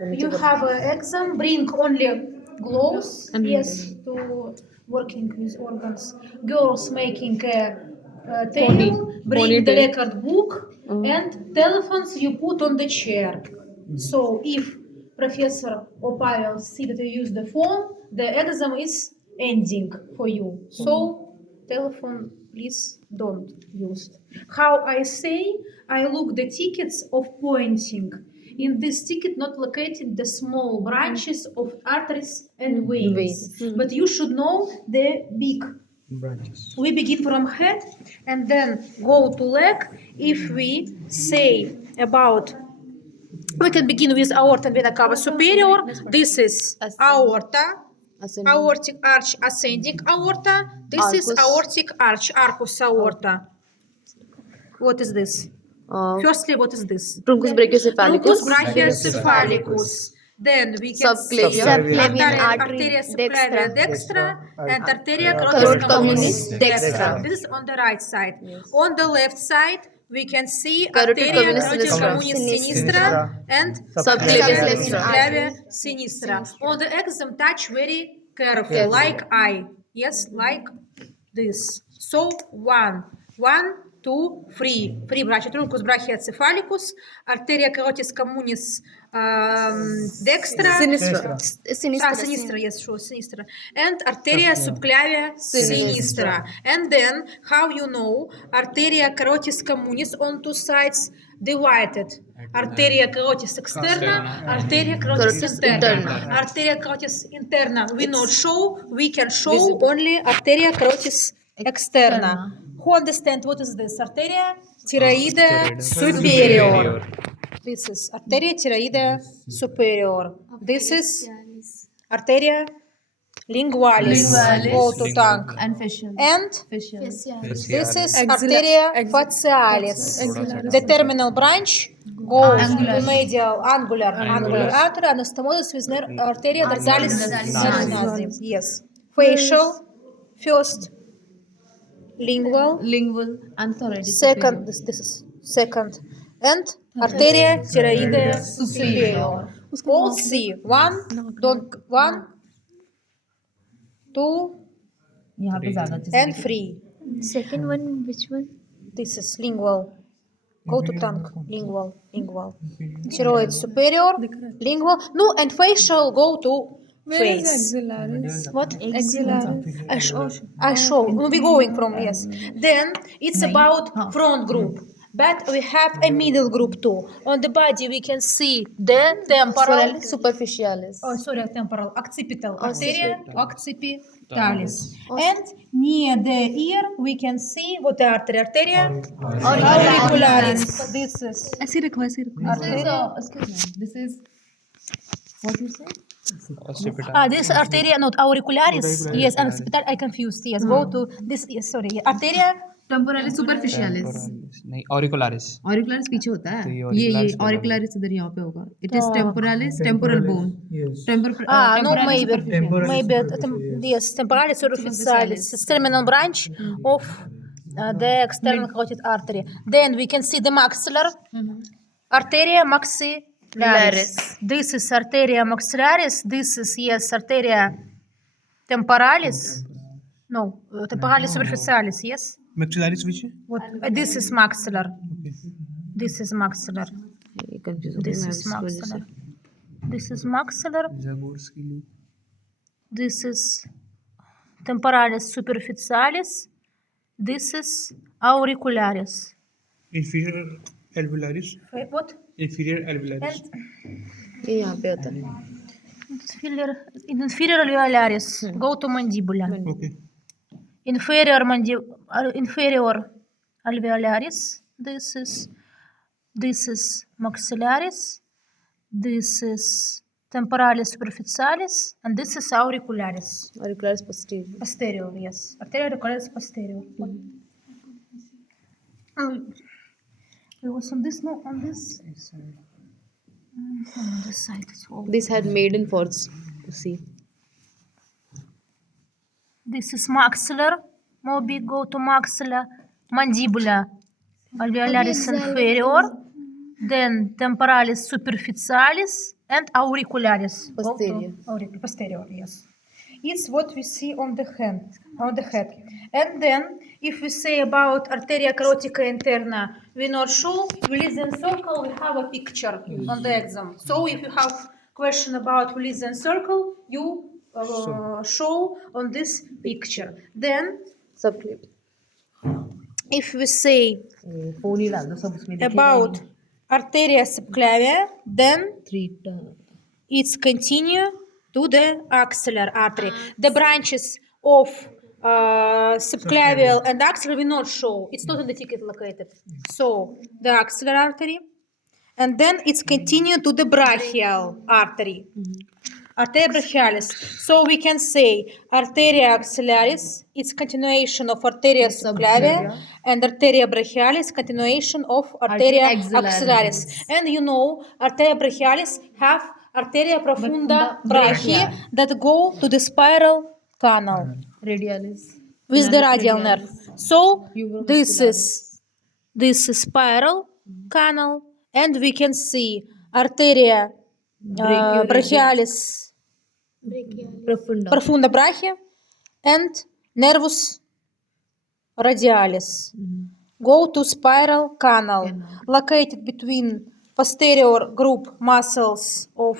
You have an exam, bring only gloves, yes, to working with organs. Girls making a tail, bring the record book, and telephones you put on the chair. So if Professor or Pavel see that you use the phone, the exam is ending for you. So telephone please don't use. How I say, I look the tickets of pointing. In this ticket not located the small branches of arteries and veins. But you should know the big branches. we begin from head and then go to leg. If we say about, we can begin with aorta and vena cava superior. This is aorta, aortic arch ascending aorta. This is aortic arch, arcus aorta. What is this? Firstly, what is this? Truncus Truncus brachiocephalicus. brachiocephalicus. Then we can see Subclavian arteria subclavia dextra and arteria carotis Carotid communis communis dextra. This is on the right side. On the left side, we can see Carotid arteria communis carotis sinistra. communis sinistra and Subclavian subclavia sinistra. On the exam, touch very careful, like I. Yes, like this. So 1, 2, 3 brachia, truncus brachiocephalicus, arteria carotis communis dextra, sinistra, yes, sure, sinistra, and arteria subclavia sinistra. And then, how you know, arteria carotis communis on two sides divided. Arteria carotis externa, arteria carotis interna. Arteria carotis interna we not show, we can show only arteria carotis externa. Who understand what is this? Arteria thyroidea superior. This is arteria thyroidea superior. This is arteria lingualis, go to tongue. And facial. And Facial. this is arteria facialis. The terminal branch goes to medial angular artery anastomosis with arteria dorsalis nasonalis. Yes. Facial, first. Lingual, And thoracic. second. This is second. And arteria thyroidea superior. All see. 1, don't 1, 2, यहाँ पे ज़्यादा अच्छे से and 3. Second one, which one? This is lingual. Go to tongue. Lingual. Thyroid superior. Lingual. No, and facial go to face. What? I show. We going from, yes. Then it's about front group. But we have a middle group too. On the body we can see the temporal. Superficialis. Oh, sorry, temporal. Occipital. Arteria occipitalis. And near the ear we can see what the artery. Arteria auricularis. This is ऐसे रखो arteria. This is what you say? This arteria, not auricularis. Yes, occipital. I confused. Yes, go to this. Yes, sorry. Arteria Temporalis superficialis. नहीं auricularis. Auricularis पीछे होता है. तो ये ये auricularis होगा. auricularis इधर यहाँ पे होगा. It is temporalis, temporal bone. Yes. no, Temporalis maybe yes, temporalis superficialis, it's terminal branch of the external carotid artery. Then we can see the maxillar, arteria maxillaris. This is arteria maxillaris. This is yes, arteria temporalis. No, temporalis superficialis. Yes. Maxillaris which? What? This is maxillar. This is maxillar. This is maxillar. This is maxillar. Zagorski loop. This is temporalis superficialis. This is auricularis. Inferior alveolaris. What? Inferior alveolaris. And ये यहाँ पे होता है. inferior alveolaris. Go to mandibula. Okay. Inferior alveolaris. This is maxillaris. This is temporalis superficialis, and this is auricularis. Auricularis posterior. Posterior, yes. Arteria auricularis posterior. It was on this, no, on this. On this side, it's all. This had maiden forts to see. This is maxillar. Moby, go to maxilla. Mandibula. Alveolaris inferior. Then temporalis superficialis. and auricularis. Go to Posterior. posterior, yes. It's what we see on the hand, on the head. And then, if we say about arteria carotica interna, we not show, Williamson circle, we have a picture on the exam. So if you have question about Williamson circle, you show on this picture. Then, Subclip. if we say phone ही डाल दो सब उसमें about arteria subclavia, then 3 it's continue to the axillary artery. The branches of subclavial and axillary will not show. It's not in the ticket located. So the axillary artery, and then it's continue to the brachial artery. Arteria brachialis. So we can say arteria axillaris, it's continuation of arteria subclavia, and arteria brachialis, continuation of arteria axillaris. And you know, arteria brachialis have arteria profunda brachia that go to the spiral canal Radialis. with the radial nerve. So this is spiral canal, and we can see arteria brachialis Profunda. profunda brachia and nervus radialis go to spiral canal located between posterior group muscles of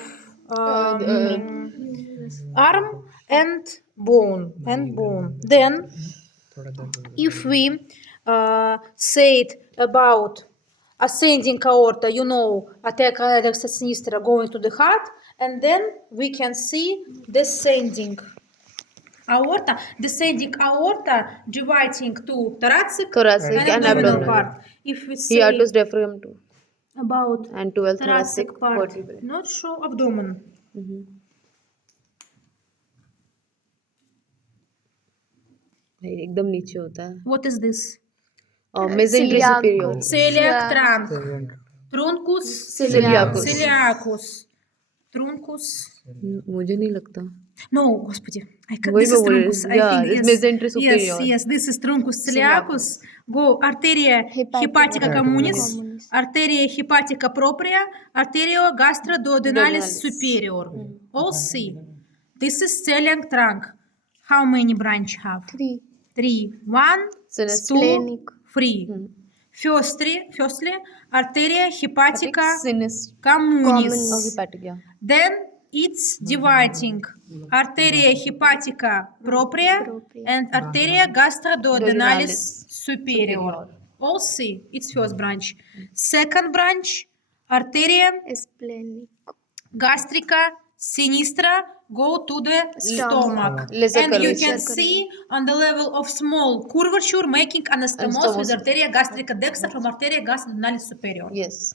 arm and bone. Then if we said about ascending aorta, you know, arteria carotica sinistra going to the heart, and then we can see descending aorta dividing to thoracic, Thoracic and and abdominal abdominal. part. If we say Hiatus diaphragm too. about And 12 thoracic thoracic part, vertebrae. not show abdomen. एकदम नीचे होता है What is this? mesentery superior. Celiac trunk. Truncus Celiacus. celiacus. Truncus. मुझे नहीं लगता No, господи. वही This मैं is बोल रही truncus. हूँ. I Yeah, think, it's yes. mesentery superior. Yes, this is truncus celiacus. Go arteria hepatica communis, arteria hepatica propria, arteria gastroduodenalis superior. All see. This is celiac trunk. How many branch have? 3. 1, Sinus. 2, 3. Firstly, arteria hepatica sinus communis. of hepatic, yeah. Then it's dividing arteria hepatica propria and arteria gastroduodenalis superior. All see, it's first branch. Second branch, arteria gastrica sinistra go to the stomach. Lesser And you curvature. can see on the level of small curvature making anastomosis with arteria gastrica dextra from arteria gastroduodenalis superior. Yes.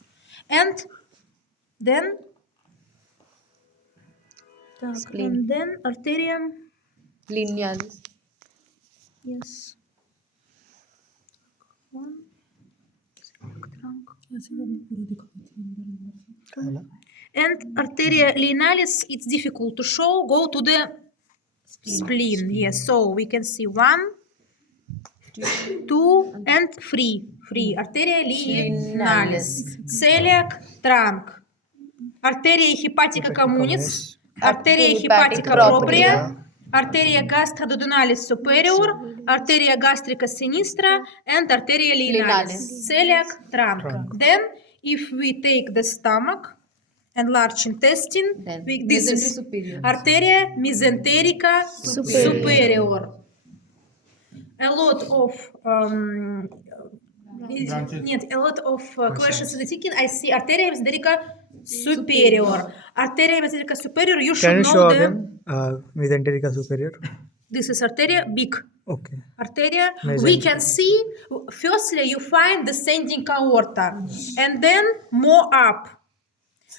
And then Spleen. and then arteria, Linealis. yes. One. Trunk. And arteria linealis, it's difficult to show. Go to the spleen. Yes, so we can see 1, 2, and 3. Arteria linealis. Celiac trunk. Arteria hepatica communis. Arteria hepatica propria. Arteria gastroduodenalis superior. Arteria gastrica sinistra. And arteria linealis. Celiac trunk. Then, if we take the stomach and large intestine, this is superior. arteria mesenterica superior. A lot of questions in the ticket. I see arteria mesenterica superior. Arteria mesenterica superior. You Can should you know show the. again mesenterica superior? This is arteria big. Okay. Arteria. We can see. Firstly, you find descending aorta, and then more up.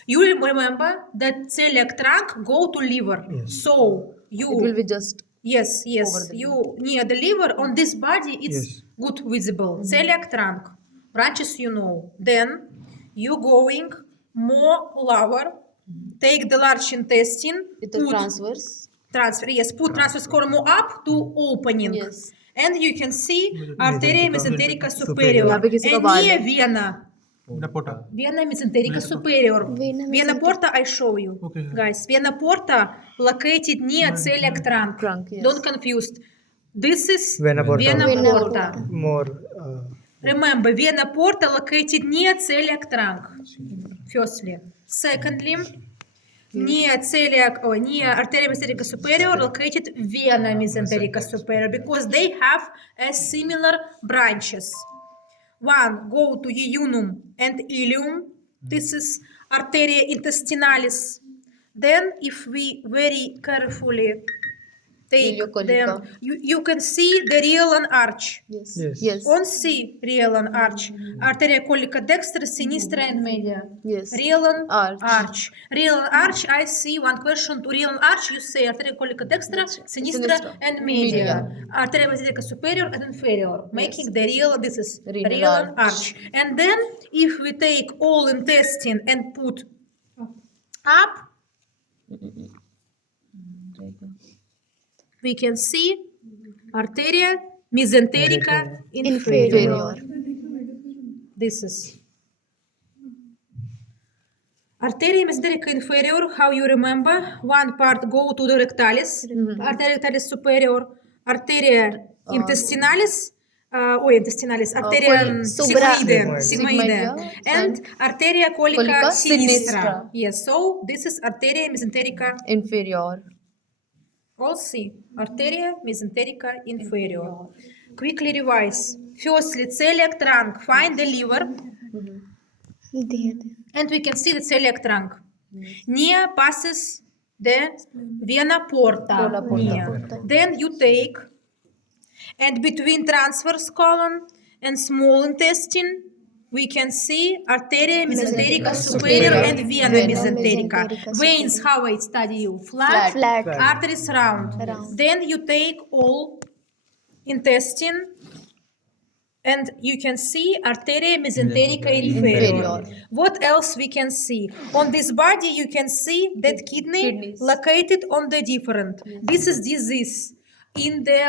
You will remember that celiac trunk go to liver. Yes. So you It will be just yes. You near the liver on this body. It's Yes. good visible. Celiac trunk branches. You know. Then you going more lower. Take the large intestine. with the transverse. Transfer. Yes. Put transverse column more up to opening. Yes. And you can see arteria mesenterica superior. यहाँ पे किसी का And बाल near है. vena. Vena porta. Vena mesenterica superior. Vena porta I show you. Okay. Guys, vena porta located near celiac trunk. Trunk, yes. Don't confuse. This is Vena porta. vena Vena porta. More. Remember, vena porta located near celiac trunk. Firstly. Secondly, near arteria mesenterica superior located vena mesenterica superior because they have a similar branches. One go to iunum and ileum. This is arteria intestinalis. Then, if we very carefully take Ileocolica. them, you can see the rheolon arch. Yes. Yes. Yes. On C, rheolon arch. Arteria colica dextra, sinistra, and media. Yes. Rheolon Arch. arch. Rheolon arch, I see one question to rheolon arch. You say arteria colica dextra, sinistra, Sinistra. and media. Media. Arteria mesenterica superior and inferior, making the rheolon, this is Renal rheolon arch. arch. And then, if we take all intestine and put up, we can see arteria mesenterica inferior. Inferior. This is arteria mesenterica inferior. How you remember? One part go to the rectalis, arteria rectalis superior, arteria intestinalis, arteria sigmoide, Sigmoide. and arteria colica Colica sinistra. sinistra. Yes, so this is arteria mesenterica. Inferior. All C, arteria mesenterica inferior. Quickly revise. Firstly, celiac trunk, find the liver, and we can see the celiac trunk. Near passes the vena porta. Vena porta. Near. Then you take, and between transverse colon and small intestine, we can see arteria mesenterica superior and vena mesenterica. Veins, how I study you? Flat. Flat. Arteries round. Then you take all intestine and you can see arteria mesenterica inferior. Inferior. What else we can see? On this body you can see that kidney Kidneys. located on the different. This is disease. In the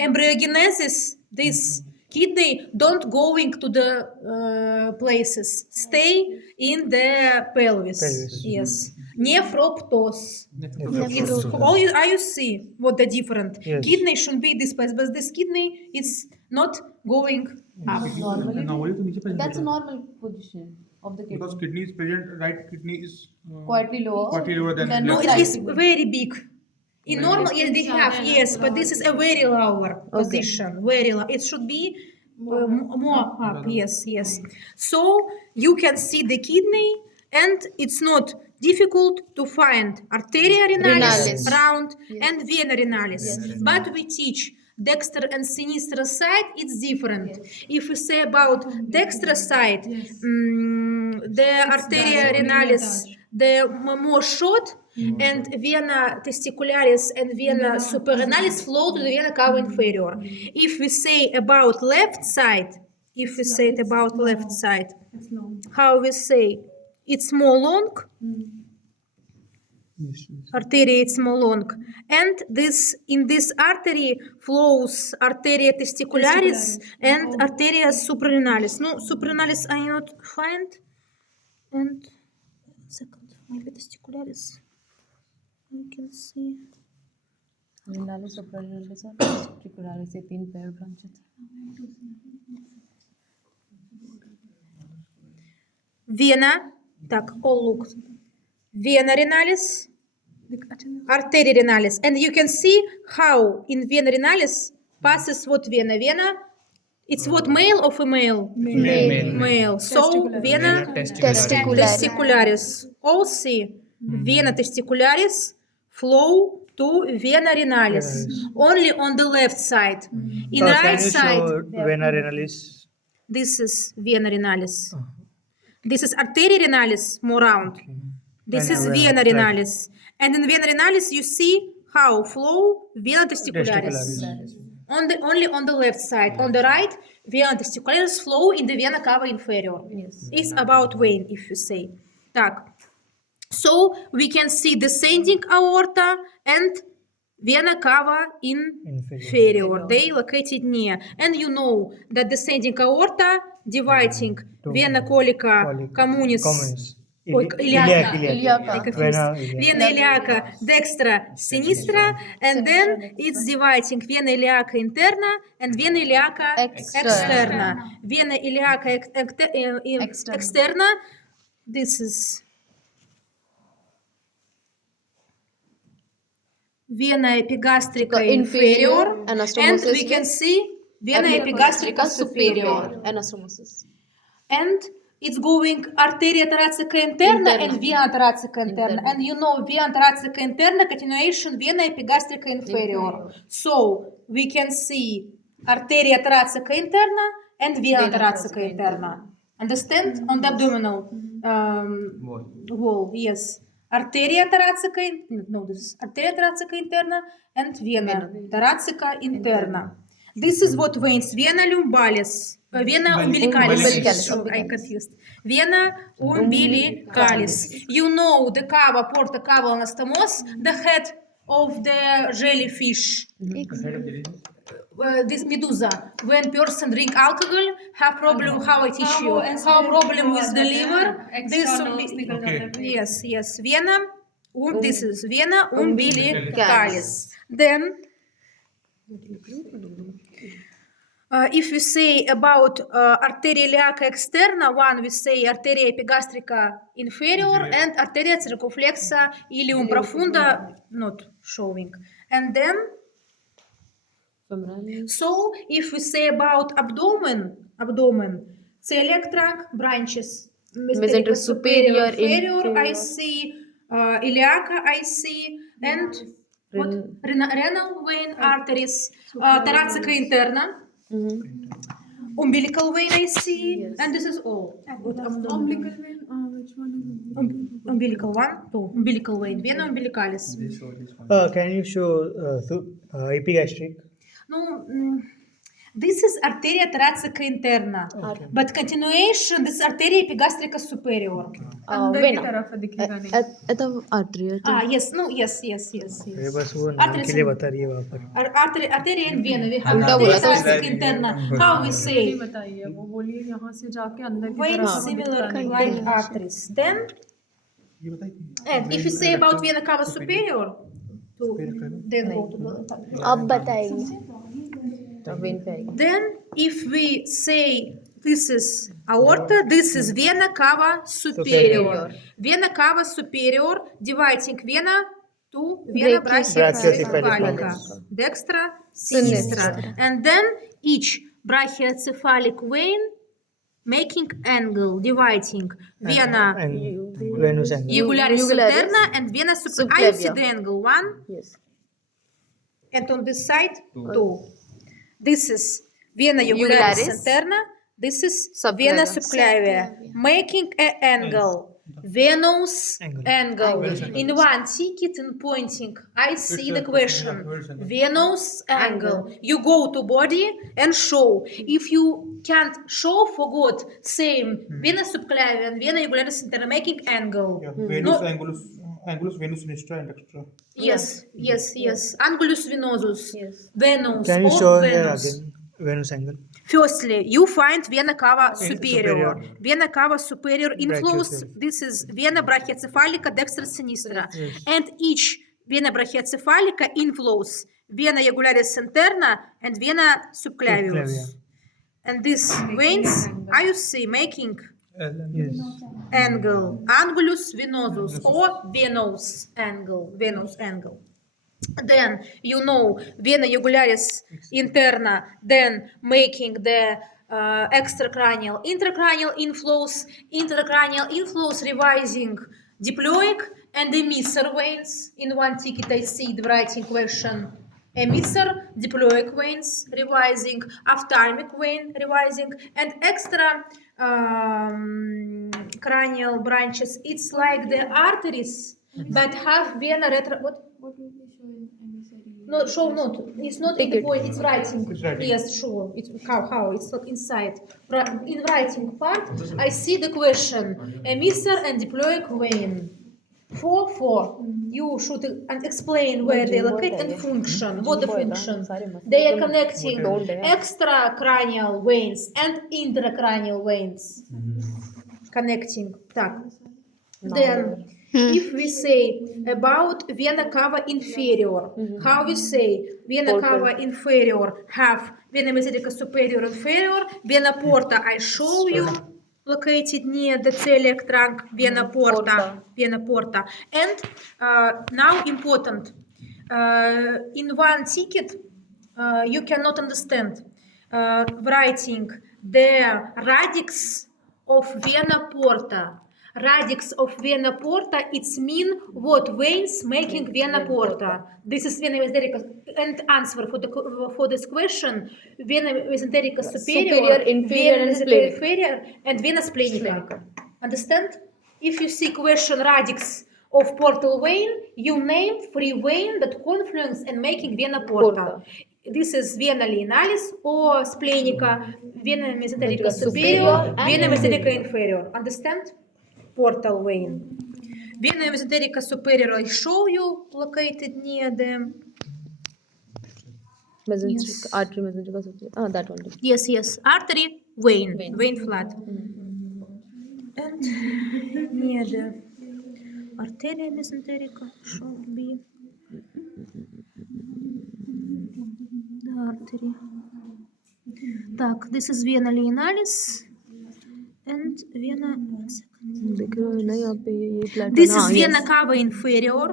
embryogenesis, this kidney don't going to the places, stay in the pelvis. Yes. Nephroptos. It's all you see what the different. Yes. Kidney should be this place, but this kidney is not going up. Normally तो नीचे present That's a होता है. normal position of the kidney. Because kidney is present, right kidney is Quietly lower. quietly lower than Then No, left it side. is very big. In normal, yes, they have, yes, but this is a very lower position. Very low. It should be more up. Yes, yes. So you can see the kidney, and it's not difficult to find arteria renalis, Renalis. round, and vena renalis. But we teach dexter and sinister side, it's different. If we say about dexter side, the arteria renalis, the more short, and vena testicularis and vena superrenalis flow to the vena cava inferior. If we say about left side, how we say, it's more long, Yes, yes. arteria it's more long, and this in this artery flows arteria testicularis and arteria suprarenalis. No, suprarenalis I not find, and second maybe testicularis. You can see. Renalis, suprarenalis और testicularis ये तीन pair branches हैं. Vena, так, all look. Vena renalis, arteria renalis, and you can see how in vena renalis passes what vena. Vena, it's what male or female? Male. So vena testicularis. All see vena testicularis flow to vena renalis. Only on the left side. In right Can you side, show vena renalis? this is vena renalis. This is arteria renalis, more round. This is vena renalis. And in vena renalis, you see how flow vena testicularis. Only on the left side. On the right, vena testicularis flow in the vena cava inferior. Yes. It's about vein, if you say. Так. So we can see descending aorta and vena cava inferior. They located near. And you know that descending aorta dividing vena colica communis. Ой, iliaca. I confused. Vena iliaca dextra sinistra, and then it's dividing vena iliaca interna and vena iliaca externa. Vena iliaca externa. This is vena epigastrica inferior, and we can see vena epigastrica superior. Anastomosis. And it's going arteria thoracica interna and vena thoracica interna. And you know vena thoracica interna continuation vena epigastrica inferior. So we can see arteria thoracica interna and vena thoracica interna. Understand? On the abdominal wall. Yes. Arteria thoracica, no, this is arteria thoracica interna and vena thoracica interna. This is what veins, vena lumbalis, vena umbilicalis. I confused. Vena umbilicalis. You know the cava, porta cava anastomosis, the head of the jellyfish. This medusa, when person drink alcohol, have problem. How I teach you? How problem with the liver? This yes. Vena. This is vena umbilicalis. Then, if we say about arteria iliaca externa, one we say arteria epigastrica inferior and arteria circumflexa ilium profunda, not showing. And then. So, if we say about abdomen, celiac trunk branches, mesenteric superior, inferior, I see, iliaca, I see, and what? Renal vein arteries, thoracica interna, umbilical vein I see, and this is all. Umbilical vein, which one? Umbilical one, two, umbilical vein, vena umbilicalis. Can you show epigastric? No, this is arteria thoracica interna, but continuation, this is arteria epigastrica superior. Vena. At the artery. Yes, no, yes. ये बस वो नाम के लिए बता रही है वहाँ पर. Arteria and vena, we have arteria thoracica interna. How we say? बताइए वो बोलिए यहाँ से जाके अंदर की Vein similar like arteries. Then, and if you say about vena cava superior, then go to the. अब बताएंगे. Then, if we say this is aorta, this is vena cava superior. Vena cava superior dividing vena to vena brachiocephalica, dextra, sinistra. And then each brachiocephalic vein making angle, dividing vena Venous angle. jugularis interna and vena superior. I see the angle, one. Yes. And on this side, two. This is vena jugularis interna. This is vena subclavia. Making an angle. Venous angle. In one ticket and pointing, I see the question. Venous angle. You go to body and show. If you can't show, forgot. Same. Vena subclavia and vena jugularis interna making angle. Venus, angulus venus sinistra and extra. Yes. Angulus venosus. Yes. Venous. Can you or show here Venus. again Venous angle? Firstly, you find vena cava superior. superior. Vena cava superior inflows. Brachioceph. This is vena brachiocephalica dextra sinistra. Yes. And each vena brachiocephalica inflows vena jugularis interna and vena subclavius. Subclavia. And these veins, are you see, making Yes. angle, angulus venosus or venous angle. Then you know vena jugularis interna, then making the extracranial, intracranial inflows, revising diploic and emissor veins. In one ticket I see the writing question. Emissor, diploic veins revising, ophthalmic vein revising, and extra cranial branches. It's like the arteries, but have vena retro. What will be showing emissary? No, show not. It's not in the point. It's writing. It's writing. Yes, sure. It's how it's like inside. In writing part, I see the question: emissor and diploic vein. For. You should explain where they locate and function. What the function? They are connecting extracranial veins and intracranial veins. Connecting. Так. Then, if we say about vena cava inferior, how we say vena cava inferior have vena mesenterica superior inferior, vena porta I show you, located near the celiac trunk, vena porta, And now important, in one ticket you cannot understand writing the radix of vena porta. Radix of vena porta, it's mean what veins making vena porta. This is vena mesenterica. And answer for this question, vena mesenterica superior, inferior, vena and mesenterica splenic. inferior, and vena splenica. Understand? If you see question radix of portal vein, you name free vein that confluence and making vena porta. This is vena lienalis or splenica, vena mesenterica superior, and vena mesenterica inferior. Understand? Portal vein. Vena mesenterica superior I show you, located near the Mesenteric, artery mesenteric superior. That one. yes artery vein flat. And near the arteria mesenterica should be the artery. Так, this is vena lienalis and vena. देख रहे हो ना यहाँ पे ये plateau This ना, is vena yes. cava inferior,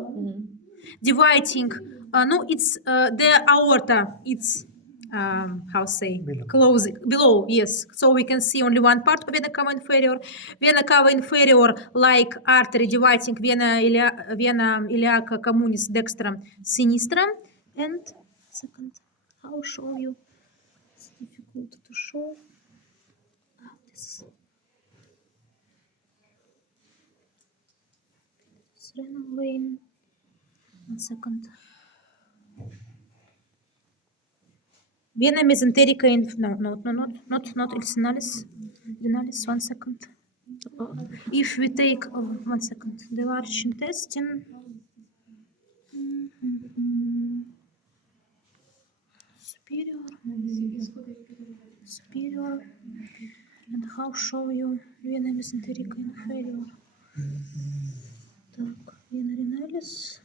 dividing. No, it's the aorta. It's how say closing below. Yes, so we can see only one part of vena cava inferior. Vena cava inferior, like artery, dividing vena iliaca communis dextra sinistra. And second, I'll show you. It's difficult to show. This renal vein. 1 second. Vena mesenterica not ulcinalis. Renalis, 1 second. If we take 1 second, the large intestine. Superior. And how show you vena mesenterica inferior? Так, vena renalis.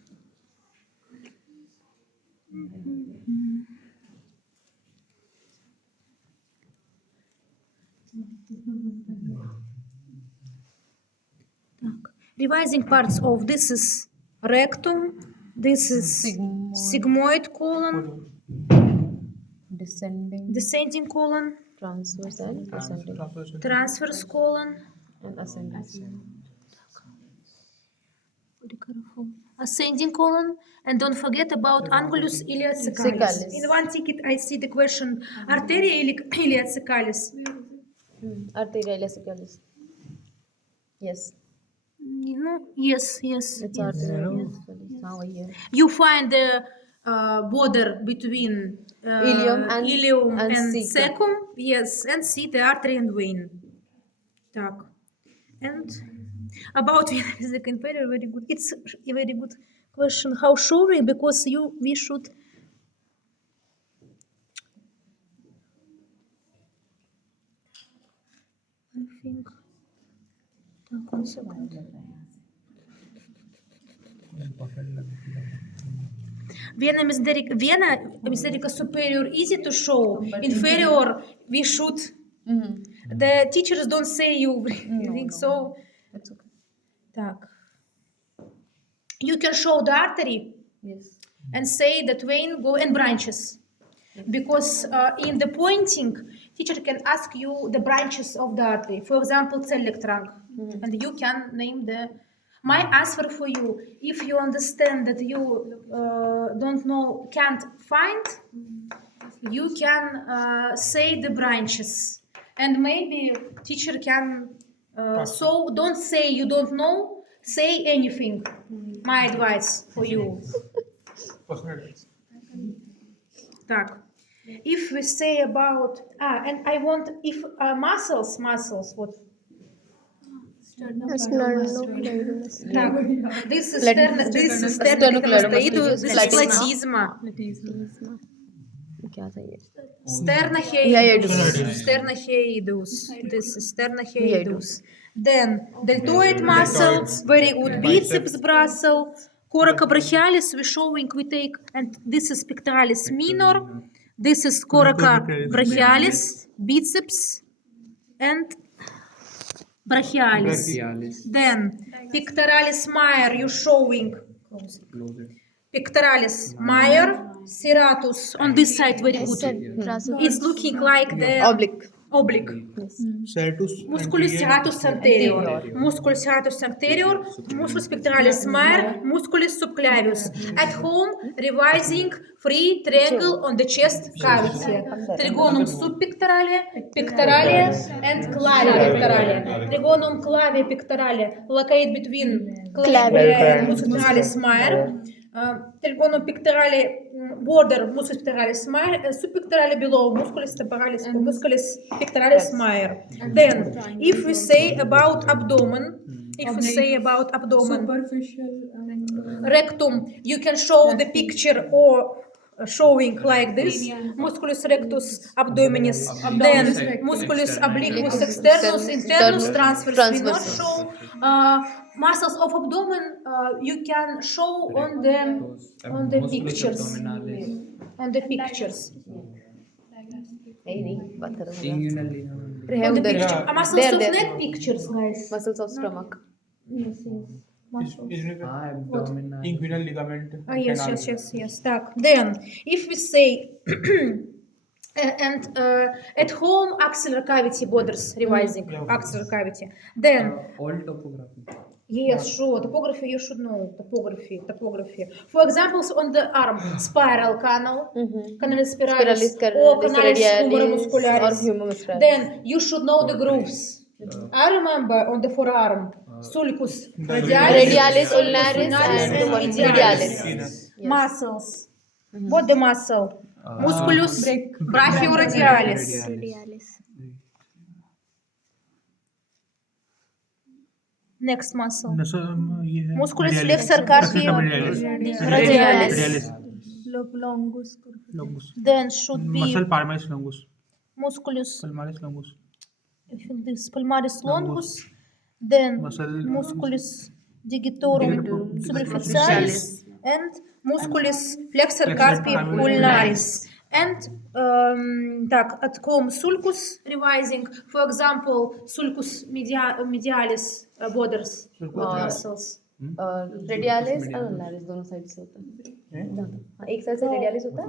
Так. Revising parts of this is rectum, this is sigmoid colon, descending colon, Transverse and ascending. transverse colon, And ascending. very careful, ascending colon, and don't forget about angulus iliacecalis. Cecalis. In one ticket I see the question arteria iliacecalis. Arteria iliacecalis. Yes. No, yes. It's arteria iliacecalis. हाँ वही है. You find the border between Ilium and and cecum. cecum, yes, and see the artery and vein. Так. And about vena mesenterica inferior, very good. It's a very good question. How showing? Because we should. I think. Так, 1 second. Vena mesenterica superior easy to show. Inferior we should. The teachers don't say you think so. That's okay. Так. You can show the artery Yes. and say that vein go and branches. Because in the pointing, teacher can ask you the branches of the artery. For example, celiac trunk. And you can name the. My answer for you, if you understand that you don't know, can't find, you can say the branches. And maybe teacher can, so don't say you don't know, say anything. My advice for you. Так. If we say about, and I want, if muscles, what? Так, this is sternocleidomastoidus, this is platysma. क्या था ये Sternochaeidus. This is sternochaeidus. Then deltoid muscle, very good. Biceps muscle, coracobrachialis. We showing we take, and this is pectoralis minor. This is coracobrachialis, biceps, and brachialis. Then pectoralis major. You showing pectoralis major, serratus on this side. Very good. It's looking like the oblique. Serratus Musculus serratus anterior, musculus serratus anterior, musculus pectoralis major, musculus subclavius. At home, revising free triangle on the chest cavity. Trigonum subpectorale, pectorale, and clavia pectorale. Trigonum clavia pectorale located between clavia and musculus pectoralis major. Trigonum pectorale border musculus pectoralis major, and subpectorale below musculus pectoralis major. Then, if we say about abdomen, rectum, you can show the picture or showing like this: musculus rectus abdominis, then musculus obliquus externus, internus, transverse. We not show muscles of abdomen. You can show on the pictures. On the pictures. नहीं बात कर रहा हूँ On the picture. Muscles of neck pictures, guys. muscles of stomach inguinal ligament. Yes. Так, then, if we say, and at home, axillary cavity borders, revising axillary cavity. Then, all topography. yes, sure, topography, you should know, topography. For example, on the arm, spiral canal, canalis spiralis, or canalis humeromuscularis. Then, you should know the grooves. I remember on the forearm, sulcus radialis, ulnaris, and medialis. Muscles. What the muscle? Musculus brachioradialis. Next muscle. Musculus flexor carpi radialis. Then should be Muscle palmaris longus. musculus Palmaris longus. this palmaris longus. Then musculus digitorum superficialis and musculus flexor carpi ulnaris. And at home, sulcus revising, for example, sulcus medialis borders muscles. Radialis और ulnaris दोनों side से होता है एक side से radialis होता है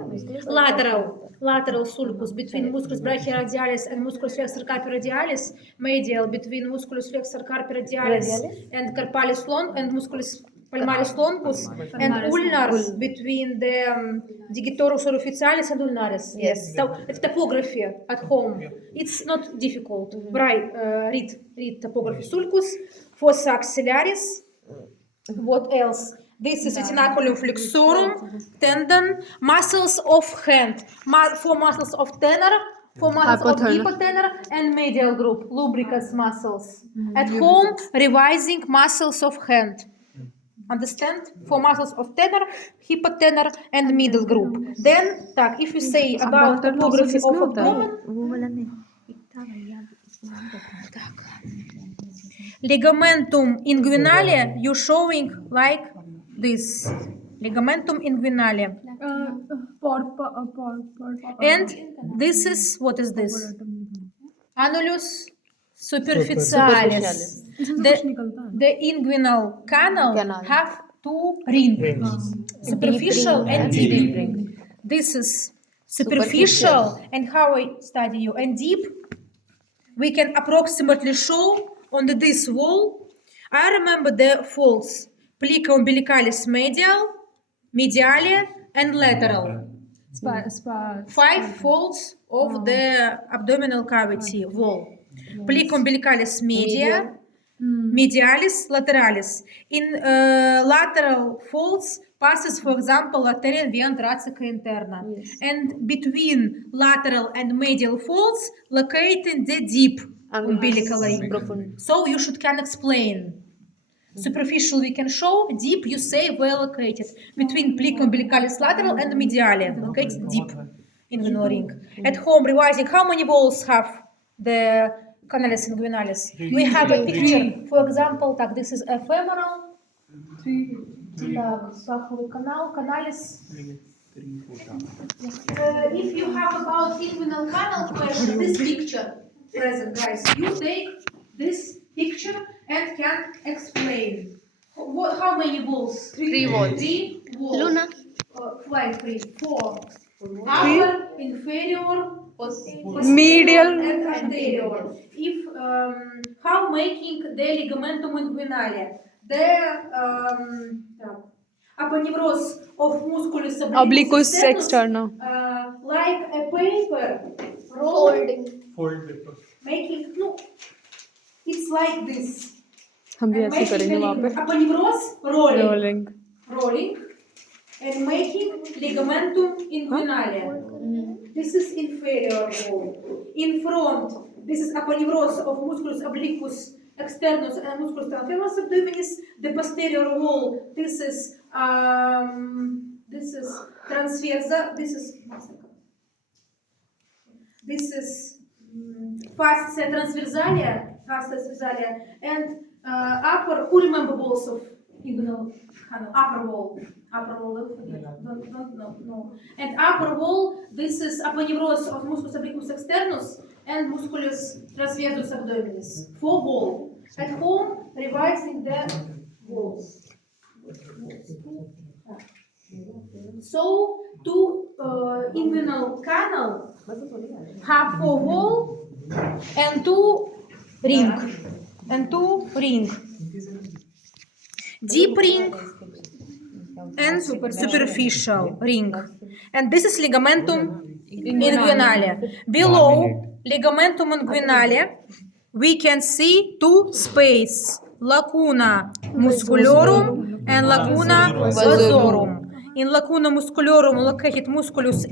Lateral sulcus between musculus brachioradialis and musculus flexor carpi radialis. Medial between musculus flexor carpi radialis and carpalis longus and musculus palmaris longus, and ulnar between the digitorum superficialis and ulnaris. Yes. So it's topography at home. It's not difficult. Read topography. Sulcus, fossa axillaris. What else? This is retinaculum flexorum, tendon, muscles of hand, 4 muscles of tenor, 4 muscles of hypotenor, and medial group, lubricus muscles. At home, revising muscles of hand. Understand? 4 muscles of tenor, hypotenor, and middle group. Then, if you say about topography of abdomen, ligamentum inguinale, you showing like this. Ligamentum inguinale. And this is, what is this? Annulus superficialis. The inguinal canal have 2 rings, superficial and deep. This is superficial, and how I study you, and deep. We can approximately show on this wall. I remember the folds: plica umbilicalis medial, mediale, and lateral. 5 folds of the abdominal cavity wall. Plica umbilicalis media, medialis, lateralis. In lateral folds passes, for example, arterial vein traceca interna. And between lateral and medial folds, located the deep umbilically. Profound. So you should can explain. Superficial we can show, deep you say well located. Between plica umbilicalis lateral and mediale, located deep inguinal ring. At home revising, how many walls have the canalis inguinalis? We have a picture, for example, так, this is a femoral. Так, паховый канал, canalis. If you have about inguinal canal question, this picture present, guys, you take this picture and can explain how many walls? 3 walls. 3 walls. Luna. Flying 3, 4. Upper, inferior, Medial. and anterior. If how making the ligamentum inguinale? The aponeuros of musculus Obliquus externus, externa. Like a paper roll, Fold paper. making no, it's like this. हम भी And ऐसे making करेंगे the वहाँ पे. aponeuros rolling, Rolling. and making ligamentum inguinale. This is inferior wall. In front, this is aponeuros of musculus obliquus externus and musculus transversus abdominis. The posterior wall, this is transversa. This is fascia transversalia, and upper. Who remember walls of inguinal canal? Upper wall. Don't forget. Don't no. And upper wall. This is aponeuros of musculus obliquus externus and musculus transversus abdominis. 4 wall. At home, revising the walls. So, two inguinal canal have 4 wall and 2 ring. Deep ring and superficial ring. And this is ligamentum inguinale. Below ligamentum inguinale, we can see 2 spaces, lacuna musculorum and lacuna vasorum. In lacuna musculorum located musculus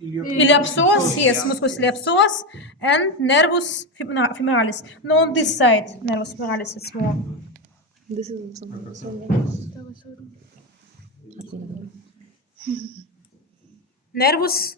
iliopsoas, yes, musculus iliopsoas, and nervus femoralis. No, on this side, nervus femoralis is more. This is also Nervus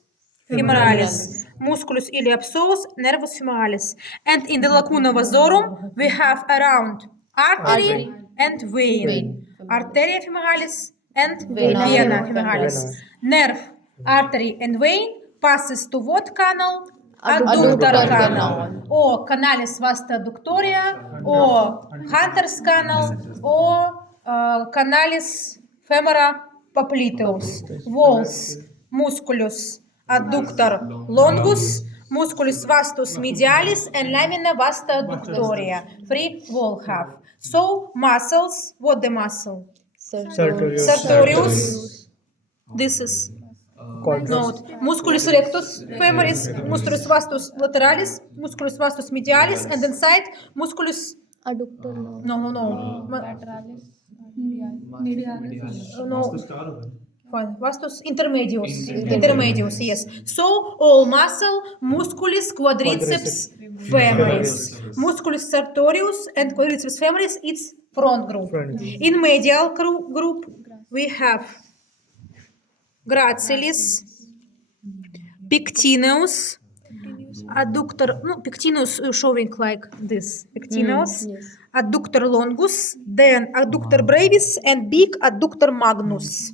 femoralis, musculus iliopsoas, nervus femoralis. And in the lacuna vasorum, we have around artery and vein. Arteria femoralis and vena femoralis. Nerve, artery and vein passes to what canal? Adductor canal. Or canalis vasta adductoria, or Hunter's canal, or canalis femora popliteus. Walls, musculus adductor longus, musculus vastus medialis, and lamina vasta adductoria. 3 wall have. So muscles, what the muscle? Sartorius. This is note. Musculus rectus femoris, musculus vastus lateralis, musculus vastus medialis, and inside musculus. adductor. No. No. Vastus intermedius, yes. So all muscle, musculus quadriceps femoris, musculus sartorius and quadriceps femoris, it's front group. In medial group, we have gracilis, pectineus, adductor, no, pectineus showing like this, pectineus, adductor longus, then adductor brevis and big adductor magnus.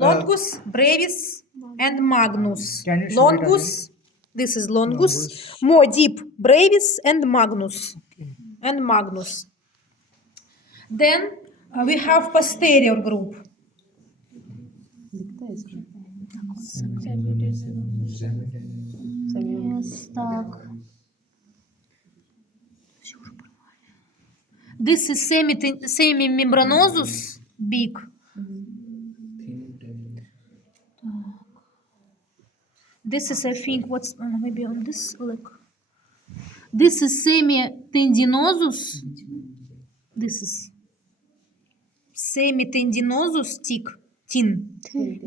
Longus, brevis and magnus. Can you show it Longus, this is longus, more deep brevis and magnus. Then we have posterior group. This is semimembranosus, big. This is, I think, what's maybe on this look. This is semitendinosus. This is semitendinosus, tin.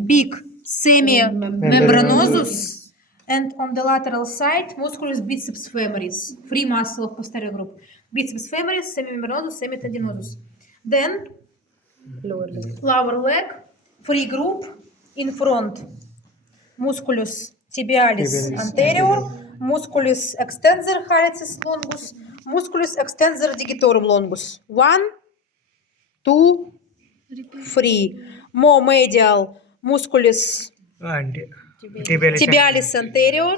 Big semimembranosus. and on the lateral side, musculus biceps femoris, free muscle of posterior group. Biceps femoris, semimembranosus, semitendinosus. Then Lower leg. lower leg, free group in front, musculus tibialis anterior, musculus extensor hallucis longus, musculus extensor digitorum longus. 1, 2, 3. More medial, musculus And tibialis. tibialis anterior,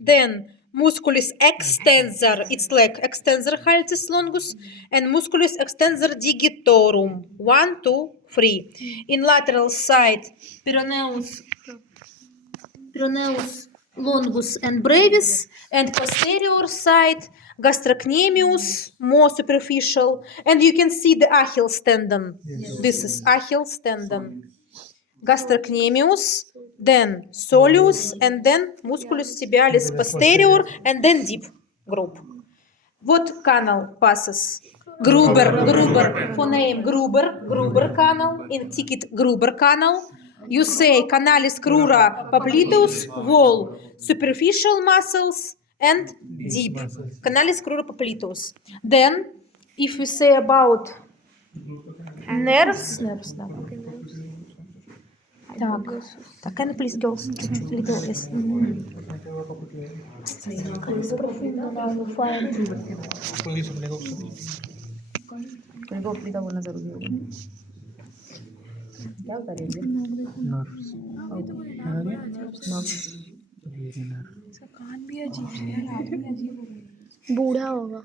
then musculus extensor, its leg, extensor hallucis longus, and musculus extensor digitorum. 1, 2, 3. In lateral side, peroneus longus and brevis, and posterior side, gastrocnemius, more superficial, and you can see the Achilles tendon. This is Achilles tendon. Gastrocnemius, then soleus, and then musculus tibialis posterior, and then deep group. What canal passes? Gruber, phoneme Gruber canal, in ticket Gruber canal. You say canalis crura popliteus, wall, superficial muscles, and deep. Canalis crura popliteus. Then, if we say about nerves, так, can you please girls, little less. मेरे को अपनी का बोलना जरूरी होगा क्या बता रही है बूढ़ा होगा